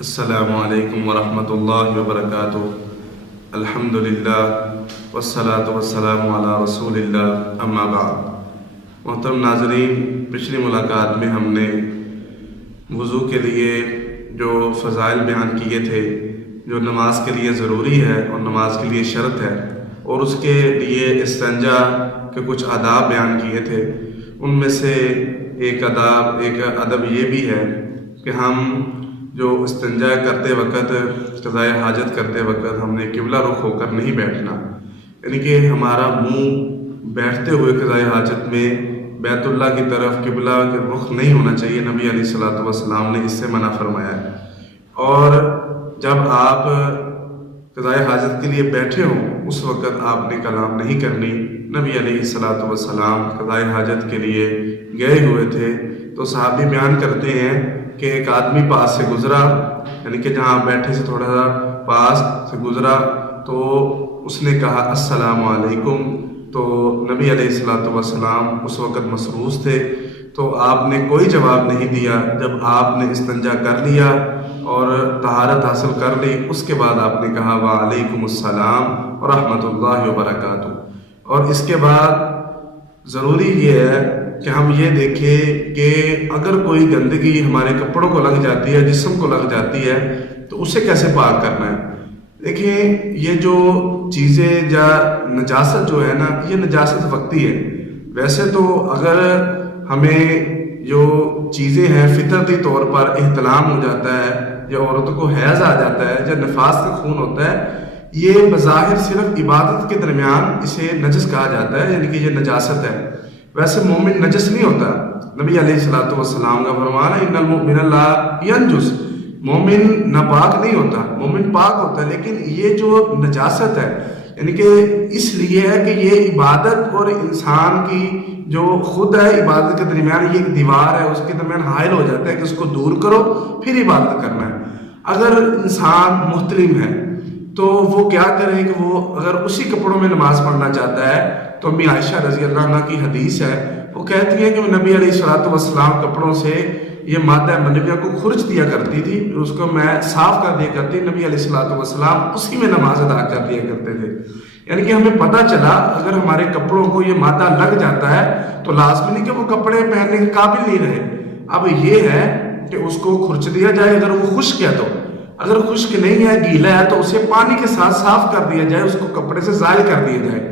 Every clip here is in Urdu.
السلام علیکم ورحمۃ اللہ وبرکاتہ۔ الحمدللہ والصلاۃ والسلام علی رسول اللہ، اما بعد۔ محترم ناظرین، پچھلی ملاقات میں ہم نے وضو کے لیے جو فضائل بیان کیے تھے، جو نماز کے لیے ضروری ہے اور نماز کے لیے شرط ہے، اور اس کے لیے استنجا کے کچھ آداب بیان کیے تھے۔ ان میں سے ایک ادب یہ بھی ہے کہ ہم جو استنجا کرتے وقت، قضائے حاجت کرتے وقت، ہم نے قبلہ رخ ہو کر نہیں بیٹھنا، یعنی کہ ہمارا منہ بیٹھتے ہوئے قضائے حاجت میں بیت اللہ کی طرف قبلہ کے رخ نہیں ہونا چاہیے۔ نبی علیہ الصلوۃ والسلام نے اس سے منع فرمایا ہے۔ اور جب آپ قضائے حاجت کے لیے بیٹھے ہوں اس وقت آپ نے کلام نہیں کرنی۔ نبی علیہ الصلوۃ والسلام قضائے حاجت کے لیے گئے ہوئے تھے تو صحابی بیان کرتے ہیں کہ ایک آدمی پاس سے گزرا، یعنی کہ جہاں بیٹھے سے تھوڑا سا پاس سے گزرا، تو اس نے کہا السلام علیکم۔ تو نبی علیہ الصلوۃ والسلام اس وقت مصروف تھے تو آپ نے کوئی جواب نہیں دیا۔ جب آپ نے استنجا کر لیا اور طہارت حاصل کر لی، اس کے بعد آپ نے کہا وعلیکم السلام ورحمۃ اللہ وبرکاتہ۔ اور اس کے بعد ضروری یہ ہے کہ ہم یہ دیکھیں کہ اگر کوئی گندگی ہمارے کپڑوں کو لگ جاتی ہے، جسم کو لگ جاتی ہے، تو اسے کیسے پاک کرنا ہے۔ دیکھیں، یہ جو چیزیں یا نجاست جو ہے نا، یہ نجاست وقتی ہے۔ ویسے تو اگر ہمیں جو چیزیں ہیں فطرتی طور پر احتلام ہو جاتا ہے، یا عورتوں کو حیض آ جاتا ہے، یا نفاس کا خون ہوتا ہے، یہ بظاہر صرف عبادت کے درمیان اسے نجس کہا جاتا ہے، یعنی کہ یہ نجاست ہے۔ ویسے مومن نجس نہیں ہوتا۔ نبی علیہ الصلوۃ والسلام کا فرمان ہے ان المؤمن لا ینجس، مومن ناپاک نہیں ہوتا، مومن پاک ہوتا ہے۔ لیکن یہ جو نجاست ہے، یعنی کہ اس لیے ہے کہ یہ عبادت اور انسان کی جو خود ہے عبادت کے درمیان یہ ایک دیوار ہے، اس کے درمیان حائل ہو جاتا ہے کہ اس کو دور کرو پھر عبادت کرنا ہے۔ اگر انسان محتلم ہے تو وہ کیا کرے کہ وہ اگر اسی کپڑوں میں نماز پڑھنا چاہتا ہے تو امی عائشہ رضی اللہ عنہ کی حدیث ہے، وہ کہتی ہے کہ نبی علیہ الصلوۃ والسلام کپڑوں سے یہ مادہ منویہ کو خرچ دیا کرتی تھی، اس کو میں صاف کر دیا کرتی، نبی علیہ الصلوۃ والسلام اسی میں نماز ادا کر دیا کرتے تھے۔ یعنی کہ ہمیں پتہ چلا اگر ہمارے کپڑوں کو یہ مادہ لگ جاتا ہے تو لازمی نہیں کہ وہ کپڑے پہننے کے قابل نہیں رہے۔ اب یہ ہے کہ اس کو خرچ دیا جائے اگر وہ خشک ہے تو، اگر خشک نہیں ہے، گیلا ہے، تو اسے پانی کے ساتھ صاف کر دیا جائے، اس کو کپڑے سے زائل کر دیا جائے۔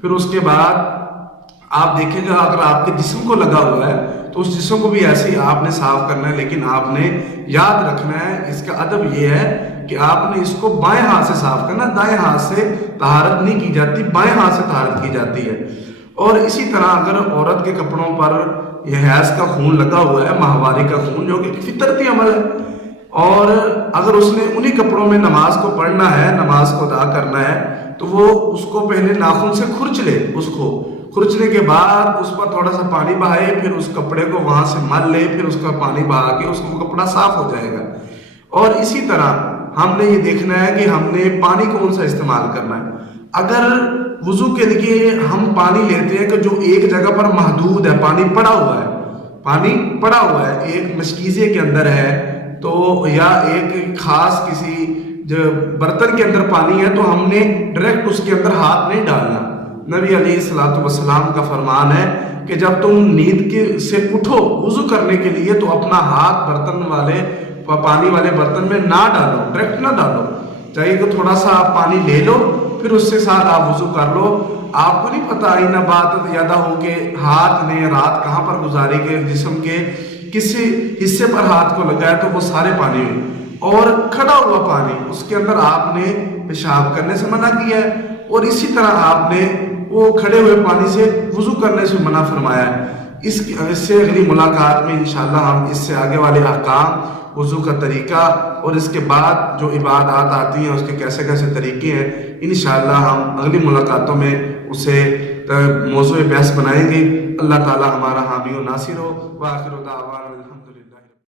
پھر اس کے بعد آپ دیکھیں گا اگر آپ کے جسم کو لگا ہوا ہے تو اس جسم کو بھی ایسے ہی آپ نے صاف کرنا ہے، لیکن آپ نے یاد رکھنا ہے، اس کا ادب یہ ہے کہ آپ نے اس کو بائیں ہاتھ سے صاف کرنا، دائیں ہاتھ سے طہارت نہیں کی جاتی، بائیں ہاتھ سے طہارت کی جاتی ہے۔ اور اسی طرح اگر عورت کے کپڑوں پر یہ حیض کا خون لگا ہوا ہے، ماہواری کا خون، جو کہ فطرتی عمل ہے، اور اگر اس نے انہی کپڑوں میں نماز کو پڑھنا ہے، نماز کو ادا کرنا ہے، تو وہ اس کو پہلے ناخن سے کھرچ لے، اس کو کھرچنے کے بعد اس پر تھوڑا سا پانی بہائے، پھر اس کپڑے کو وہاں سے مل لے، پھر اس کا پانی بہا کے اس کو کپڑا صاف ہو جائے گا۔ اور اسی طرح ہم نے یہ دیکھنا ہے کہ ہم نے پانی کون سا استعمال کرنا ہے۔ اگر وضو کے لیے ہم پانی لیتے ہیں کہ جو ایک جگہ پر محدود ہے، پانی پڑا ہوا ہے، پانی پڑا ہوا ہے، ایک مشکیزے کے اندر ہے تو، یا ایک خاص کسی جو برتن کے اندر پانی ہے، تو ہم نے ڈائریکٹ اس کے اندر ہاتھ نہیں ڈالنا۔ نبی علیہ الصلوۃ والسلام کا فرمان ہے کہ جب تم نیند سے اٹھو وضو کرنے کے لیے تو اپنا ہاتھ پانی والے برتن میں نہ ڈالو، ڈائریکٹ نہ ڈالو، چاہیے کہ تھوڑا سا آپ پانی لے لو، پھر اس سے ساتھ آپ وضو کر لو۔ آپ کو نہیں پتہ آئینہ بات زیادہ ہو کہ ہاتھ نے رات کہاں پر گزاری، کہ جسم کے کسی حصے پر ہاتھ کو لگا ہے تو وہ سارے پانی ہوئے، اور کھڑا ہوا پانی اس کے اندر آپ نے پیشاب کرنے سے منع کیا ہے، اور اسی طرح آپ نے وہ کھڑے ہوئے پانی سے وضو کرنے سے منع فرمایا ہے۔ اس سے اگلی ملاقات میں انشاءاللہ ہم اس سے آگے والے احکام، وضو کا طریقہ اور اس کے بعد جو عبادات آتی ہیں اس کے کیسے کیسے طریقے ہیں، انشاءاللہ ہم اگلی ملاقاتوں میں اسے موضوع بحث بنائیں گے۔ اللہ تعالی ہمارا حامی و ناصر ہو۔ وآخر دعوانا الحمدللہ۔